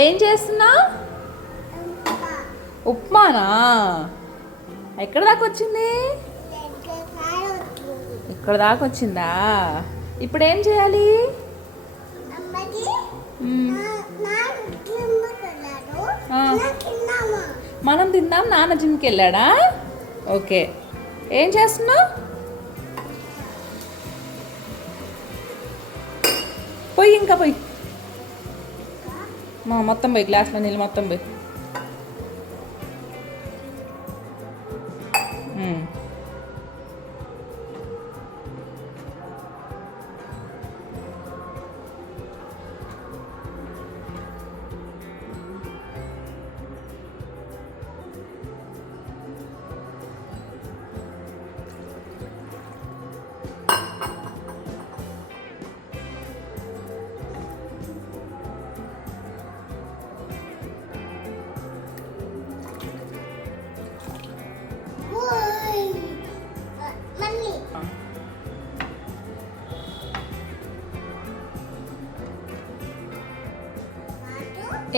ఏం చేస్తున్నా? ఉప్మానా? ఎక్కడ దాకా వచ్చింది? ఇక్కడ దాకా వచ్చిందా? ఇప్పుడు ఏం చేయాలి? మనం తిందాం. నాన్న జిమ్కి వెళ్ళాడా? ఓకే. ఏం చేస్తున్నావు? పోయి ఇంకా పోయి మొత్తం పోయి గ్లాస్లో నీళ్ళు మొత్తం పోయి.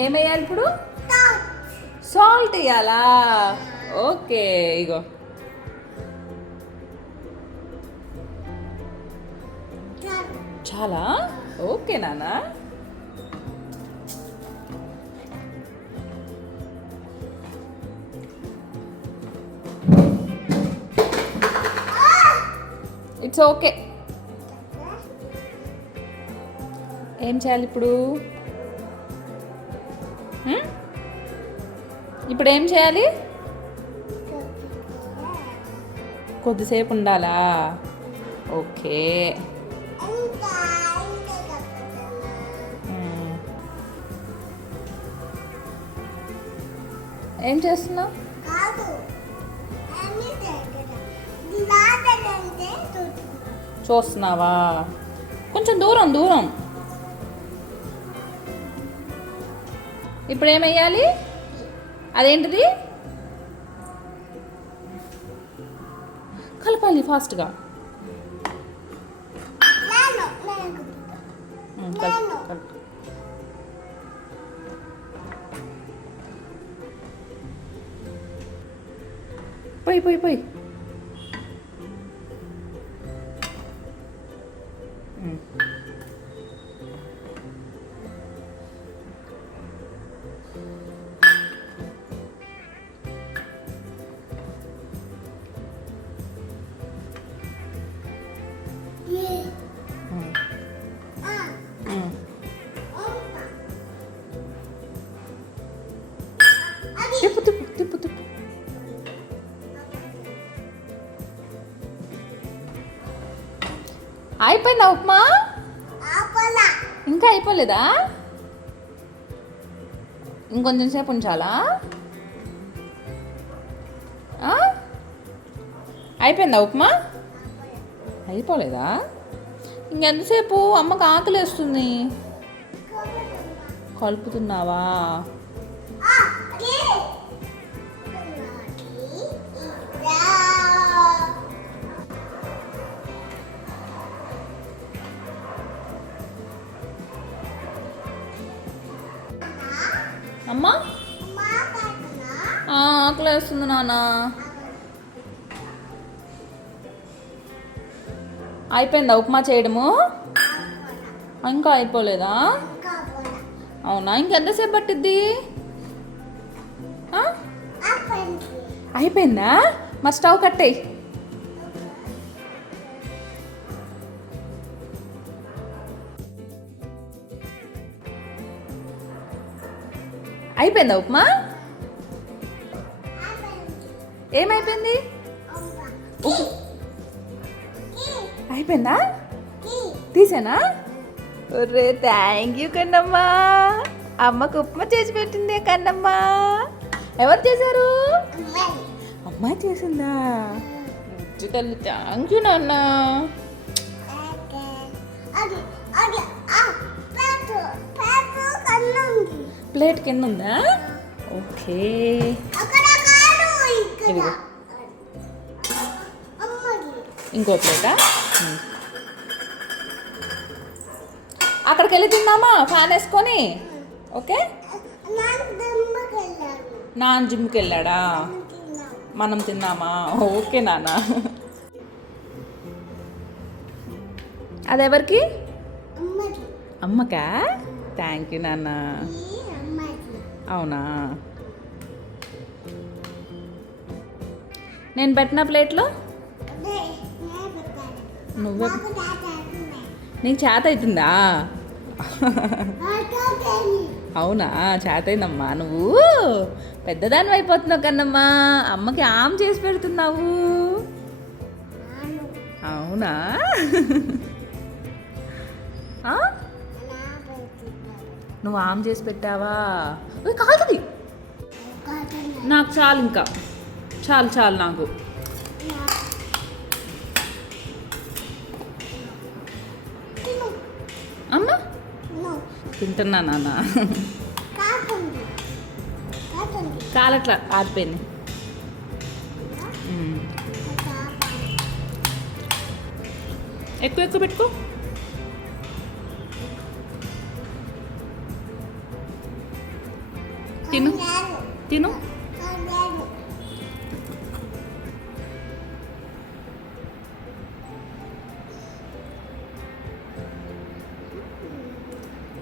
ఏమేయాలి ఇప్పుడు? సాల్ట్ వేయాలా? ఓకే, ఇగో చాలా. ఓకే నాన్న. It's okay. ఏం చేయాలి ఇప్పుడు? ఇప్పుడు ఏం చేయాలి? కొద్దిసేపు ఉండాలా? ఓకే. ఏం చేస్తున్నావు? చూస్తున్నావా? కొంచెం దూరం దూరం. ఇప్పుడు ఏమయ్యాలి? అదేంటిది? కలపాలి ఫాస్ట్గా. పోయి పోయి పోయి. తిప్పు తిప్పు తిప్పు తిప్పు. అయిపోయిందా ఉప్మా? ఇంకా అయిపోలేదా? ఇంకొంచెం సేపు ఉంచాలా? అయిపోయిందా ఉప్మా? అయిపోలేదా? ఇంకెంతసేపు? అమ్మకు ఆకలి వేస్తుంది. కలుపుతున్నావా? అమ్మా ఆకలి వేస్తుంది నాన్న. అయిపోయిందా ఉప్మా చేయడము? ఇంకా అయిపోలేదా? అవునా? ఇంకెంతసేపు పట్టిద్ది? అయిపోయిందా? మరి స్టవ్ కట్టేయి. అయిపోయిందా ఉప్మా? ఏమైపోయింది? అయిపోయిందా? తీసేనా? ఒరే థ్యాంక్ యూ కన్నమ్మా. అమ్మకు ఉప్మా చేసి పెట్టిందే కన్నమ్మా. ఎవరు చేశారు? అమ్మాయి చేసిందా? తల్లి థ్యాంక్ యూ నాన్న. ప్లేట్ కింద ఉందా? ఓకే. ఇదిగో ఇంకో ప్లేటా? అక్కడికి వెళ్ళి తిందామా ఫ్యాన్ వేసుకొని? ఓకే. నాన్న జిమ్కి వెళ్ళాడా? మనం తిన్నామా? ఓకే నాన్న. అదెవరికి? అమ్మకా? థ్యాంక్ యూ నాన్న. అవునా? నేను పెట్టిన ప్లేట్లో నువ్వే. నీకు చేత అవుతుందా? అవునా? చేత అయిందమ్మా. నువ్వు పెద్దదాన్ని అయిపోతున్నావు కన్నమ్మా. అమ్మకి ఆమ్ చేసి పెడుతున్నావు. అవునా? నువ్వు ఆమ్ చేసి పెట్టావా? కాలుతుంది. నాకు చాలు, ఇంకా చాలు చాలు నాకు. అమ్మ తింటున్నా నాన్న. కాలట్లా, ఆరిపోయింది. ఎక్కువ ఎక్కువ పెట్టుకో. తిను తిను.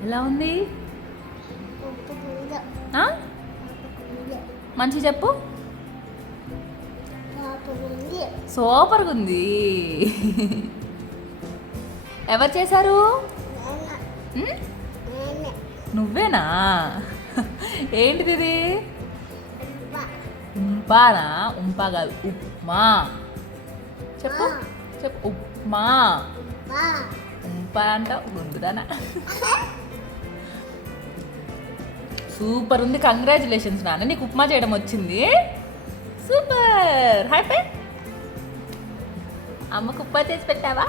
ఎలా ఉంది? మంచి చెప్పు. సూపర్గా ఉంది. ఎవరు చేశారు? నువ్వేనా? ఏంటిది ఇది? ఉంపానా? ఉంపా కాదు, ఉప్మా. చెప్పు చెప్పు. ఉప్మా. ఉంపా అంటావు, గుండుదానా. సూపర్ ఉంది. కంగ్రాచులేషన్స్ నాన్న, నీకు ఉప్మా చేయడం వచ్చింది. సూపర్. హ్యాపీ. అమ్మకు ఉప్మా చేసి పెట్టావా?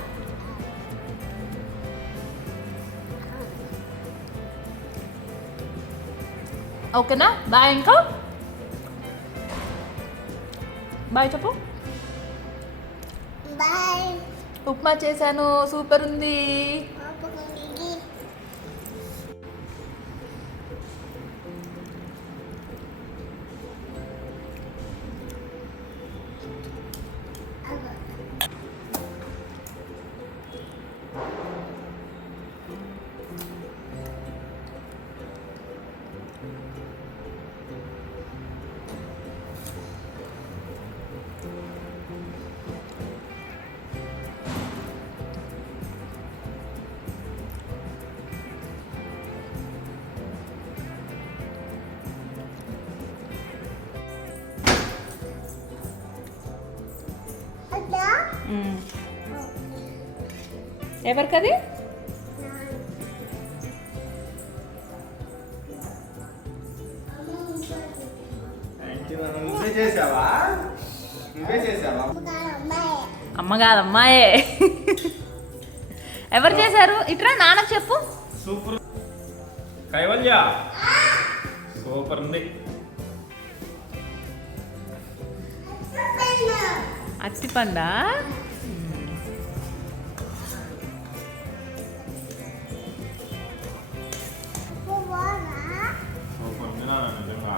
ఓకేనా? బాయ్. ఇంకా బాయ్ చెప్పు. బాయ్. ఉప్మా చేశాను, సూపర్ ఉంది. ఎవరికది? అమ్మ కాదు, అమ్మాయే. ఎవరు చేశారు? ఇట్రా నాన్నకు చెప్పు. సూపర్. కైవల్య సూపర్ ఉంది. అత్తిపండా? సూపర్ ఉంది నాన్న, నిజంగా.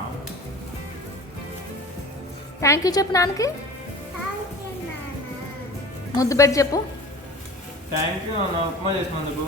థ్యాంక్ యూ చెప్పు నాన్నకి. ముద్దు పెట్టి చెప్పు. థ్యాంక్ యూ నాన్న, ఉప్మా చేసినందుకు.